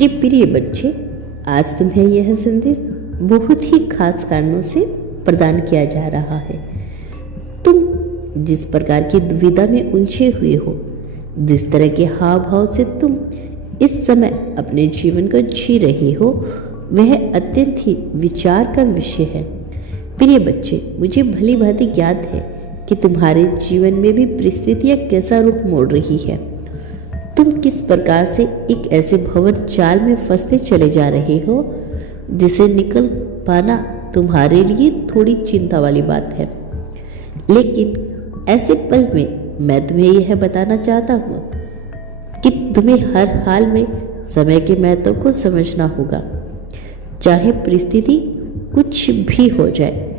ये प्रिय बच्चे, आज तुम्हें यह संदेश बहुत ही खास कारणों से प्रदान किया जा रहा है। तुम जिस प्रकार की दुविधा में उलझे हुए हो, जिस तरह के हाव भाव से तुम इस समय अपने जीवन को जी रहे हो, वह अत्यंत ही विचार का विषय है। प्रिय बच्चे, मुझे भली भांति ज्ञात है कि तुम्हारे जीवन में भी परिस्थितियां कैसा रुख मोड़ रही है। तुम किस प्रकार से एक ऐसे भंवर जाल में फंसते चले जा रहे हो जिसे निकल पाना तुम्हारे लिए थोड़ी चिंता वाली बात है। लेकिन ऐसे पल में मैं तुम्हें यह बताना चाहता हूँ कि तुम्हें हर हाल में समय के महत्व को समझना होगा। चाहे परिस्थिति कुछ भी हो जाए,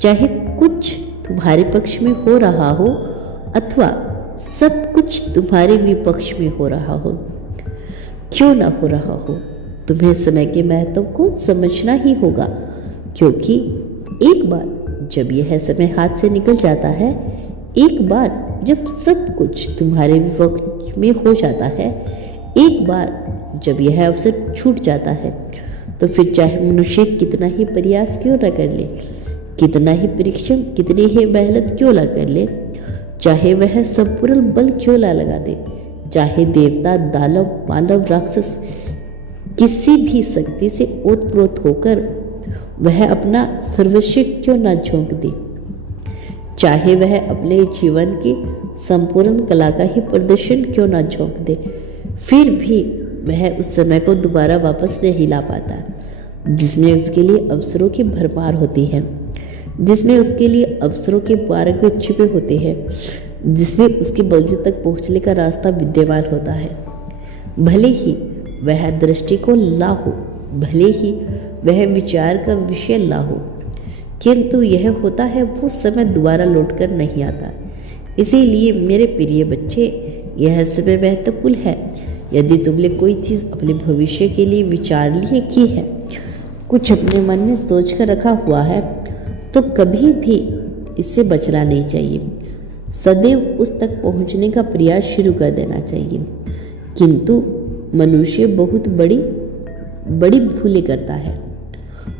चाहे कुछ तुम्हारे पक्ष में हो रहा हो अथवा सब कुछ तुम्हारे विपक्ष में हो रहा हो, क्यों ना हो रहा हो, तुम्हें समय के महत्व को समझना ही होगा। क्योंकि एक बार जब यह समय हाथ से निकल जाता है, एक बार जब सब कुछ तुम्हारे विपक्ष में हो जाता है, एक बार जब यह अवसर छूट जाता है, तो फिर चाहे मनुष्य कितना ही प्रयास क्यों न कर ले, कितना ही परिश्रम, कितनी ही मेहनत क्यों न कर ले, चाहे वह संपूर्ण बल क्यों ना लगा दे, चाहे देवता, दानव, मानव, राक्षस किसी भी शक्ति से ओतप्रोत होकर वह अपना सर्वस्व क्यों ना झोंक दे, चाहे वह अपने जीवन की संपूर्ण कला का ही प्रदर्शन क्यों ना झोंक दे, फिर भी वह उस समय को दोबारा वापस नहीं ला पाता जिसमें उसके लिए अवसरों की भरमार होती है, जिसमें उसके लिए अवसरों के द्वार छिपे होते हैं, जिसमें उसकी मंजिल तक पहुंचने का रास्ता विद्यमान होता है। भले ही वह दृष्टिकोण ला हो, भले ही वह विचार का विषय ला हो, किंतु यह होता है वो समय दोबारा लौटकर नहीं आता। इसीलिए मेरे प्रिय बच्चे, यह समय महत्वपूर्ण है। यदि तुमने कोई चीज़ अपने भविष्य के लिए विचार लिए की है, कुछ अपने मन में सोच कर रखा हुआ है, तो कभी भी इससे बचना नहीं चाहिए। सदैव उस तक पहुंचने का प्रयास शुरू कर देना चाहिए। किंतु मनुष्य बहुत बड़ी बड़ी भूलें करता है।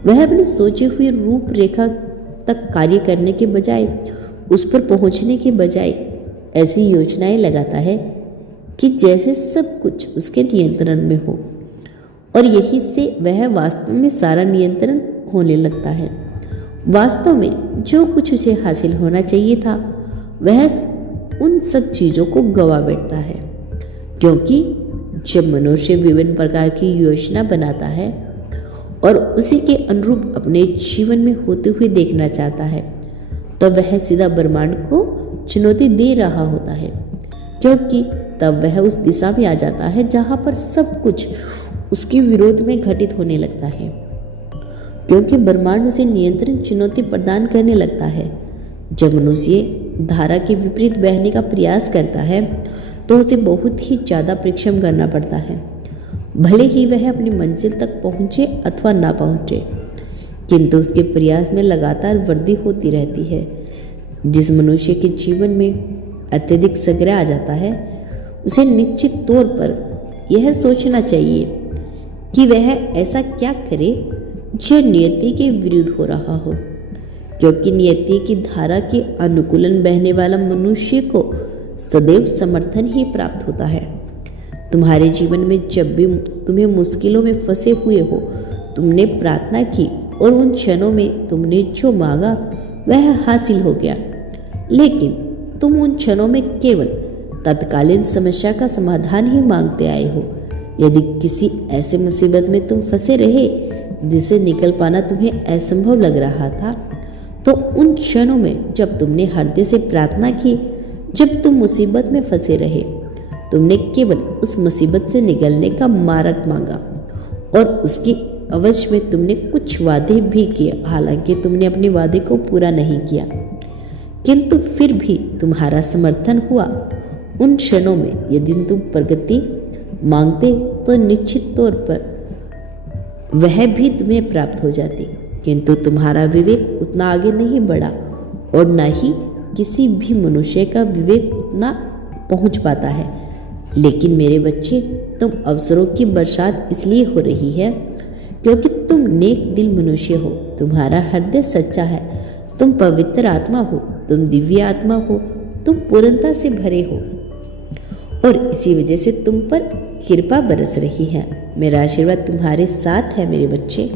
वह अपनी सोची हुई रूपरेखा तक कार्य करने के बजाय, उस पर पहुंचने के बजाय ऐसी योजनाएं लगाता है कि जैसे सब कुछ उसके नियंत्रण में हो, और यही से वह वास्तव में सारा नियंत्रण होने लगता है। वास्तव में जो कुछ उसे हासिल होना चाहिए था, वह उन सब चीज़ों को गवा बैठता है। क्योंकि जब मनुष्य विभिन्न प्रकार की योजना बनाता है और उसी के अनुरूप अपने जीवन में होते हुए देखना चाहता है, तो वह सीधा ब्रह्मांड को चुनौती दे रहा होता है। क्योंकि तब वह उस दिशा में आ जाता है जहाँ पर सब कुछ उसके विरोध में घटित होने लगता है। क्योंकि ब्रह्मांड उसे नियंत्रण चुनौती प्रदान करने लगता है। जब मनुष्य धारा के विपरीत बहने का प्रयास करता है, तो उसे बहुत ही ज़्यादा परिश्रम करना पड़ता है, भले ही वह अपनी मंजिल तक पहुँचे अथवा ना पहुँचे, किंतु उसके प्रयास में लगातार वृद्धि होती रहती है। जिस मनुष्य के जीवन में अत्यधिक संग्रह आ जाता है, उसे निश्चित तौर पर यह सोचना चाहिए कि वह ऐसा क्या करे जो नियति के विरुद्ध हो रहा हो। क्योंकि नियति की धारा के अनुकूलन बहने वाला मनुष्य को सदैव समर्थन ही प्राप्त होता है। तुम्हारे जीवन में जब भी तुम्हें मुश्किलों में फंसे हुए हो, तुमने प्रार्थना की और उन क्षणों में तुमने जो मांगा वह हासिल हो गया। लेकिन तुम उन क्षणों में केवल तत्कालीन समस्या का समाधान ही मांगते आए हो। यदि किसी ऐसे मुसीबत में तुम फंसे रहे जिसे निकल पाना तुम्हें असंभव लग रहा था, तो उन क्षणों में जब तुमने हृदय से प्रार्थना की, जब तुम मुसीबत में फंसे रहे, तुमने केवल उस मुसीबत से निकलने का मार्ग मांगा और उसके अवश्य में तुमने कुछ वादे भी किए। हालांकि तुमने अपने वादे को पूरा नहीं किया, किंतु फिर भी तुम्हारा समर्थन हुआ। उन क्षणों में यदि तुम प्रगति मांगते तो निश्चित तौर पर वह भी तुम्हें प्राप्त हो जाती, किंतु तुम्हारा विवेक उतना आगे नहीं बढ़ा और न ही किसी भी मनुष्य का विवेक उतना पहुंच पाता है। लेकिन मेरे बच्चे, तुम अवसरों की बरसात इसलिए हो रही है क्योंकि तुम नेक दिल मनुष्य हो, तुम्हारा हृदय सच्चा है, तुम पवित्र आत्मा हो, तुम दिव्य आत्मा हो, तुम पूर्णता से भरे हो और इसी वजह से तुम पर कृपा बरस रही है। मेरा आशीर्वाद तुम्हारे साथ है मेरे बच्चे।